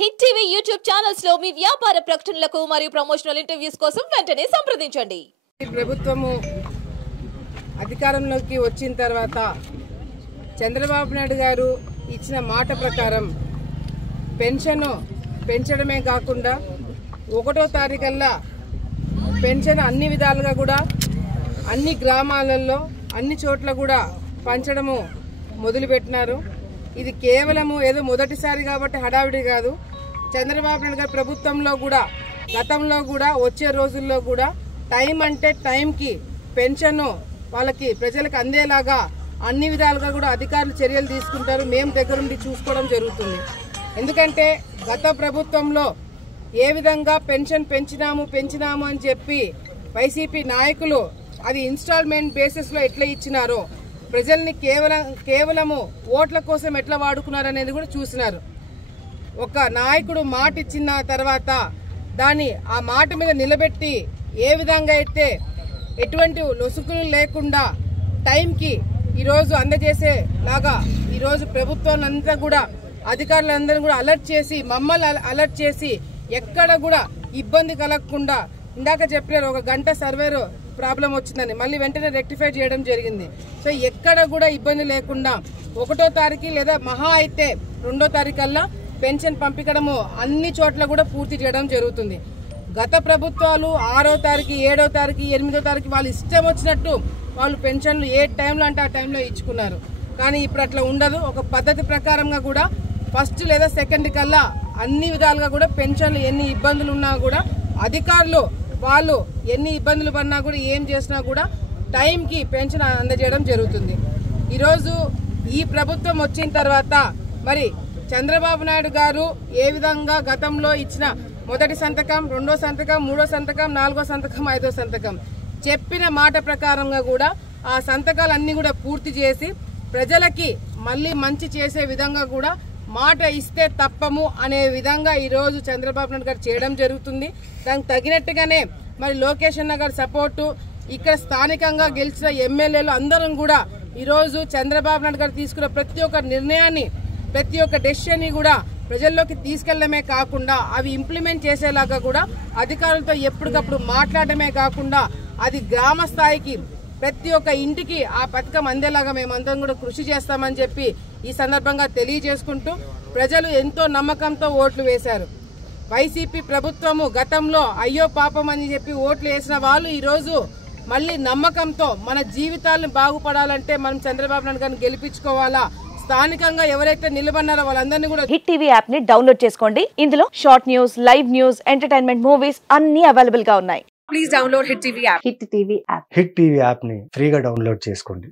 Hit TV YouTube channels లో మీ వ్యాపార ప్రకటనలకు మరియు ప్రమోషనల్ ఇంటర్వ్యూస్ కోసం వెంటనే సంప్రదించండి. ప్రభుత్వము అధికారంలోకి వచ్చిన తర్వాత చంద్రబాబు నాయుడు గారు ఇచ్చిన మాట ప్రకారం పెన్షన్ పెంచడమే కాకుండా 1వ తారీఖుల్లా పెన్షన్ అన్ని విధాలుగా కూడా అన్ని గ్రామాలలో అన్ని చోట్ల కూడా పంచడము మొదలుపెట్టినారు. ఇది కేవలము ఏదో మొదటిసారి కాబట్టి హడావిడి కాదు. చంద్రబాబు నాయుడు గారి ప్రభుత్వంలో కూడా గతంలో కూడా వచ్చే రోజుల్లో కూడా టైం అంటే టైంకి పెన్షన్ వాళ్ళకి ప్రజలకు అందేలాగా అన్ని విధాలుగా కూడా అధికారులు చర్యలు తీసుకుంటారు. మేము దగ్గరుండి చూసుకోవడం జరుగుతుంది. ఎందుకంటే గత ప్రభుత్వంలో ఏ విధంగా పెన్షన్ పెంచినాము అని చెప్పి వైసీపీ నాయకులు అది ఇన్స్టాల్మెంట్ బేసిస్లో ఎట్లా ఇచ్చినారో ప్రజల్ని కేవలము ఓట్ల కోసం ఎట్లా వాడుకున్నారు అనేది కూడా చూసినారు. ఒక నాయకుడు మాట ఇచ్చిన తర్వాత ఆ మాట మీద నిలబెట్టి ఏ విధంగా అయితే ఎటువంటి లొసుకులు లేకుండా టైంకి ఈరోజు అందజేసేలాగా ఈరోజు ప్రభుత్వాలంతా కూడా అధికారులందరూ కూడా అలర్ట్ చేసి మమ్మల్ని అలర్ట్ చేసి ఎక్కడ కూడా ఇబ్బంది కలగకుండా ఇందాక చెప్పారు ఒక గంట సర్వేర్ ప్రాబ్లం వచ్చిందని మళ్ళీ వెంటనే రెక్టిఫై చేయడం జరిగింది. సో ఎక్కడ కూడా ఇబ్బంది లేకుండా 1వ తారీఖు లేదా మహా అయితే 2వ తారీఖుల్లా పెన్షన్ పంపించడము అన్ని చోట్ల కూడా పూర్తి చేయడం జరుగుతుంది. గత ప్రభుత్వాలు 6వ తారీఖు 7వ తారీఖు 8వ తారీఖు వాళ్ళు ఇష్టం వచ్చినట్టు వాళ్ళు పెన్షన్లు ఏ టైంలో అంటే ఆ టైంలో ఇచ్చుకున్నారు. కానీ ఇప్పుడు అట్లా ఉండదు. ఒక పద్ధతి ప్రకారంగా కూడా ఫస్ట్ లేదా సెకండ్ కల్లా అన్ని విధాలుగా కూడా పెన్షన్లు ఎన్ని ఇబ్బందులు ఉన్నా కూడా అధికారులు వాళ్ళు ఎన్ని ఇబ్బందులు పడినా కూడా ఏం చేసినా కూడా టైంకి పెన్షన్ అందజేయడం జరుగుతుంది. ఈరోజు ఈ ప్రభుత్వం వచ్చిన తర్వాత మరి చంద్రబాబు నాయుడు గారు ఏ విధంగా గతంలో ఇచ్చిన మొదటి సంతకం 2వ సంతకం 3వ సంతకం 4వ సంతకం 5వ సంతకం చెప్పిన మాట ప్రకారంగా కూడా ఆ సంతకాలన్నీ కూడా పూర్తి చేసి ప్రజలకి మళ్ళీ మంచి చేసే విధంగా కూడా మాట ఇస్తే తప్పము అనే విధంగా ఈరోజు చంద్రబాబు నాయుడు గారు చేయడం జరుగుతుంది. దానికి తగినట్టుగానే మరి లోకేష్ అన్న గారి సపోర్టు ఇక్కడ స్థానికంగా గెలిచిన ఎమ్మెల్యేలు అందరం కూడా ఈరోజు చంద్రబాబు నాయుడు గారు తీసుకున్న ప్రతి ఒక్క నిర్ణయాన్ని ప్రతి ఒక్క డెసిషన్ ని కూడా ప్రజల్లోకి తీసుకెళ్లడమే కాకుండా అవి ఇంప్లిమెంట్ చేసేలాగా కూడా అధికారులతో ఎప్పటికప్పుడు మాట్లాడమే కాకుండా అది గ్రామ స్థాయికి ప్రతి ఒక్క ఇంటికి ఆ పథకం అందేలాగా మేమందరం కూడా కృషి చేస్తామని చెప్పి ఈ సందర్భంగా తెలియజేసుకుంటూ ప్రజలు ఎంతో నమ్మకంతో ఓట్లు వేశారు. వైసీపీ ప్రభుత్వము గతంలో అయ్యో పాపం అని చెప్పి ఓట్లు వేసిన వాళ్ళు ఈరోజు మళ్ళీ నమ్మకంతో మన జీవితాలను బాగుపడాలంటే మనం చంద్రబాబు నాయుడు గారిని గెలిపించుకోవాలా, స్థానికంగా ఎవరైతే నిలబడినారో వాళ్ళందరినీ కూడా హిట్ టీవీ యాప్ ని డౌన్లోడ్ చేసుకోండి. ఇందులో short news, live news, entertainment movies అన్ని అవైలబుల్ గా ఉన్నాయి. Please download Hit TV app. Hit TV app hit TV app ని ఫ్రీగా డౌన్లోడ్ చేసుకోండి.